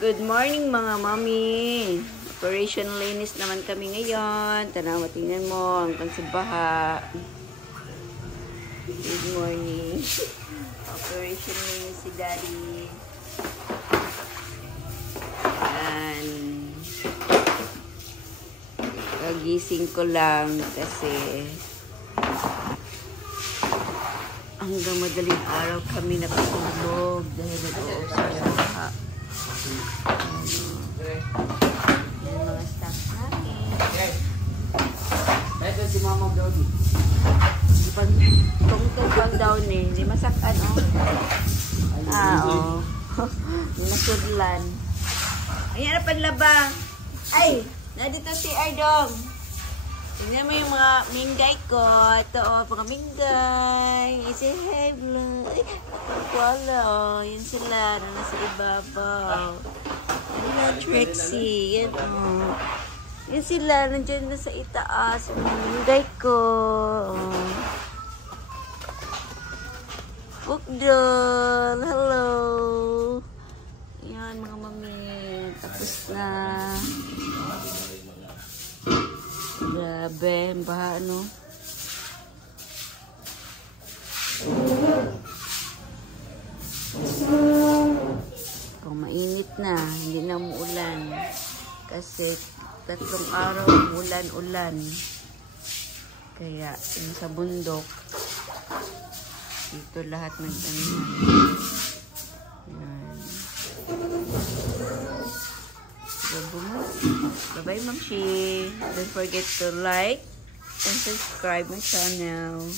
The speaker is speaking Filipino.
Good morning mga mami. Operation linis naman kami ngayon. Tanawa, tingnan mo ang kansabaha. Good morning. Operation linis si Daddy. Yan. Kagising ko lang kasi hanggang madaling araw kami nakatulog dahil nag-uusap sa baha. Yung mga staff namin. Ito si Mama Doggy. Hindi pa tungtong pang down eh. Hindi masakan oh. Oh. Nasudlan. Ayan na panlaba. Ay! Nandito si Ardong. Tingnan mo yung mga minggay ko. Ito oh, mga minggay. Say hey, Blue. Ay, wala oh. Yan sila na nasa ibabaw. Yan Trixie. Yan oh. Yan sila. Nandiyan na sa itaas. Mga minggay ko. Oh. Cookdoll. Hello. Yan mga mami. Tapos na. Grabe, baha ano. Kung mainit na, hindi na umuulan. Kasi 3 araw ulan-ulan. Kaya yung sa bundok, dito lahat nagtanihan. Yan. Bye-bye, Mamshi. Don't forget to like and subscribe my channel.